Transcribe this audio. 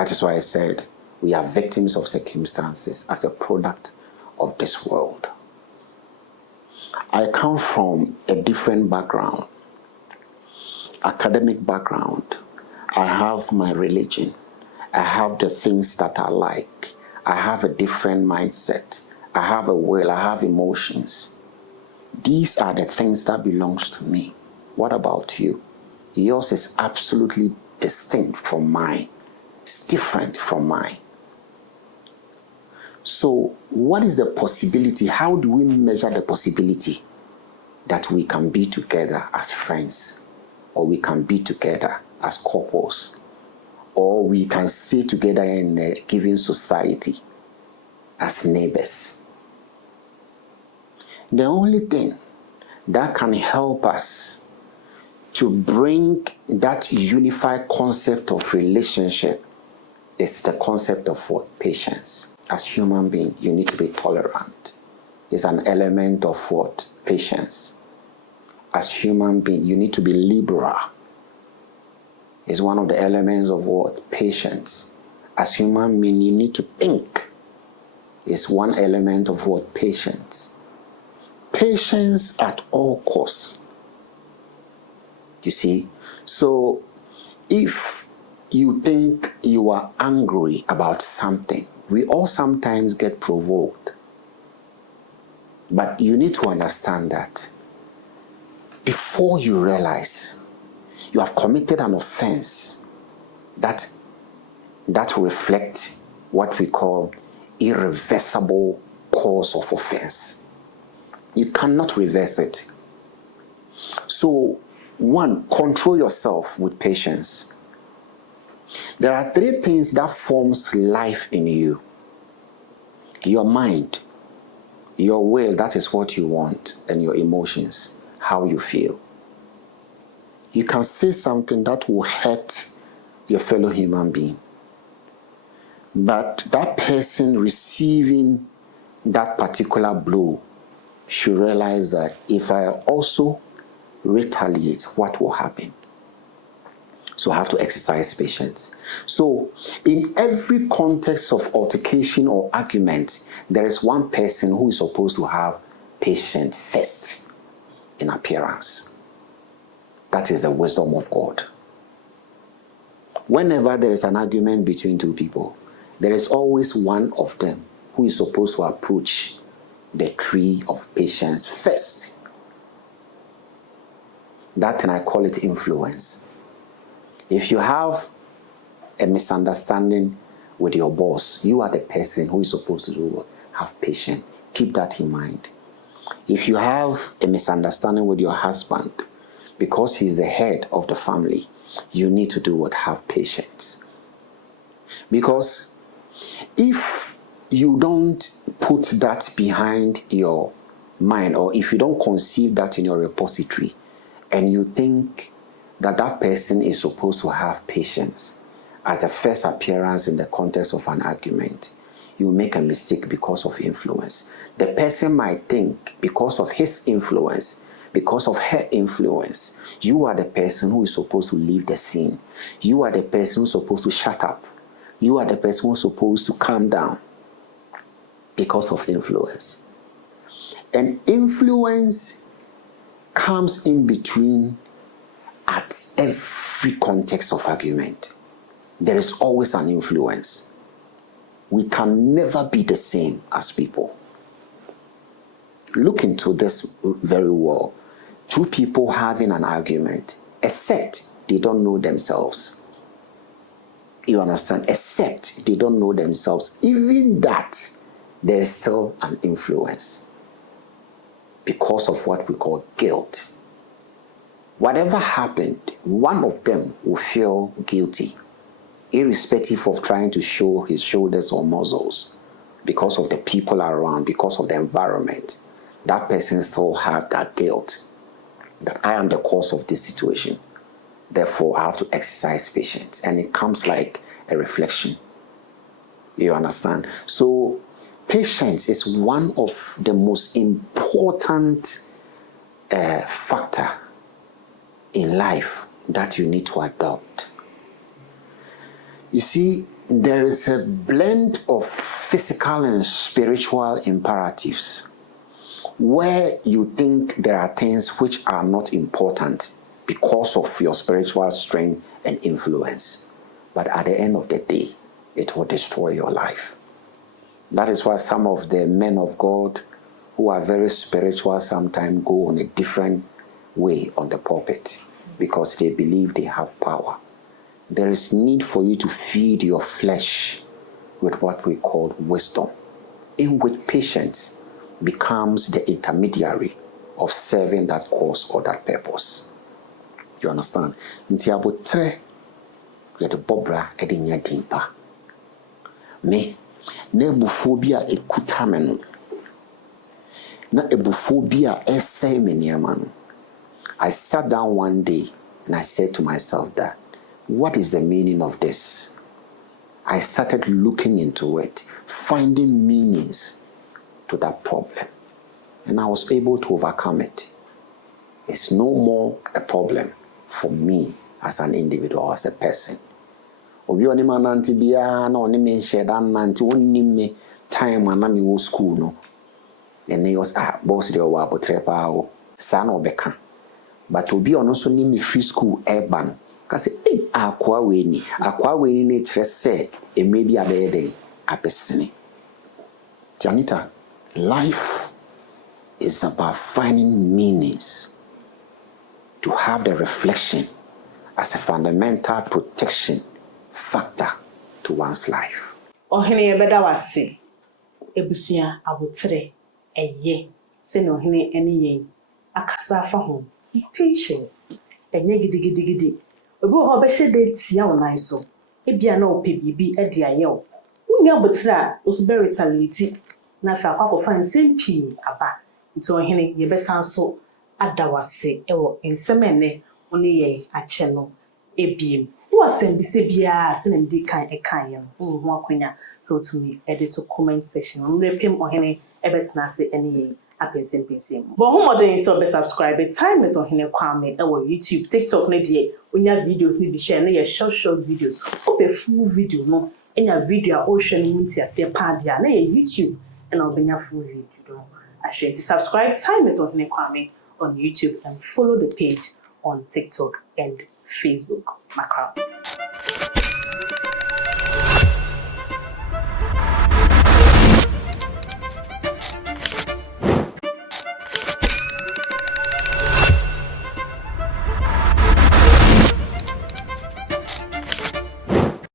That is why I said we are victims of circumstances as a product of this world. I come from a different background, academic background. I have my religion. I have the things that I like. I have a different mindset. I have a will. I have emotions. These are the things that belongs to me. What about you? Yours is absolutely distinct from mine. It's different from mine. So what is the possibility? How do we measure the possibility that we can be together as friends, or we can be together as couples, or we can stay together in a given society as neighbors? The only thing that can help us to bring that unified concept of relationship is the concept of what? Patience. As human beings, you need to be tolerant. It's an element of what? Patience. As human beings, you need to be liberal. It's one of the elements of what? Patience. As human beings, you need to think. It's one element of what? Patience. Patience at all costs. You see? So, if you think you are angry about something, we all sometimes get provoked. But you need to understand that before you realize you have committed an offense that reflects what we call irreversible cause of offense. You cannot reverse it. So, one, control yourself with patience. There are three things that forms life in you. Your mind, your will, that is what you want, and your emotions, how you feel. You can say something that will hurt your fellow human being, but that person receiving that particular blow should realize that if I also retaliate, what will happen? So I have to exercise patience. So in every context of altercation or argument, there is one person who is supposed to have patience first in appearance. That is the wisdom of God. Whenever there is an argument between two people, there is always one of them who is supposed to approach the tree of patience first. That thing, I call it influence. If you have a misunderstanding with your boss, you are the person who is supposed to do what? Have patience. Keep that in mind. If you have a misunderstanding with your husband, because he's the head of the family, you need to do what? Have patience. Because if you don't put that behind your mind, or if you don't conceive that in your repository, and you think that that person is supposed to have patience as the first appearance in the context of an argument, you make a mistake because of influence. The person might think because of his influence, because of her influence, you are the person who is supposed to leave the scene. You are the person who is supposed to shut up. You are the person who is supposed to calm down because of influence. And influence comes in between at every context of argument. There is always an influence. We can never be the same as people. Look into this very well. Two people having an argument, except they don't know themselves. You understand? Except they don't know themselves. Even that, there is still an influence because of what we call guilt. Whatever happened, one of them will feel guilty, irrespective of trying to show his shoulders or muscles, because of the people around, because of the environment. That person still have that guilt, that I am the cause of this situation. Therefore, I have to exercise patience. And it comes like a reflection. You understand? So, patience is one of the most important factor in life that you need to adopt. You see, there is a blend of physical and spiritual imperatives where you think there are things which are not important because of your spiritual strength and influence. But at the end of the day, it will destroy your life. That is why some of the men of God who are very spiritual sometimes go on a different way on the pulpit because they believe they have power. There is need for you to feed your flesh with what we call wisdom, in which patience becomes the intermediary of serving that cause or that purpose. You understand? Nti abotre ye de bobra e de nya dimpa. Me na ebuphobia ekuta me no. Na ebuphobia essay me niama no. I sat down one day and I said to myself that, what is the meaning of this? I started looking into it, finding meanings to that problem. And I was able to overcome it. It's no more a problem for me as an individual, as a person. Obi oni mananti bia na oni me sheda nanti wonni me time ana me wo school no. And he was boss de wa abotre pa o. Sa na obeka. But obi ono so ni me free school urban. Kasi akwa we ni na kire se emme bia be dey apesene. Janita, life is about finding meanings, to have the reflection as a fundamental protection factor to one's life. Ohene yebeda wase ebusua abotre eye se no ohene eni yen akasa fa ho patience enye gidigidi obi ho be hye tia wonai so ebia na ope bibi e de aye o unya abotre a oso be retaliate na fa akwakofa nsempii aba nti ohene yebesan so adawase ewo nsemene one ye ache no ebiem wasembise bia se na ndi kan ekan yam ho akonya so to me edit to comment section on le pem ohene ebetna se ene apensempensem bo ho modern so be subscribe time with ohene kwame ewo YouTube TikTok na die onya videos ni bi share na ye short videos ope full video no enya video a o hwe no ntia se pa dia na ye YouTube and obenya full video do I share to subscribe time with ohene kwame on YouTube and follow the page on TikTok and Facebook. Macron.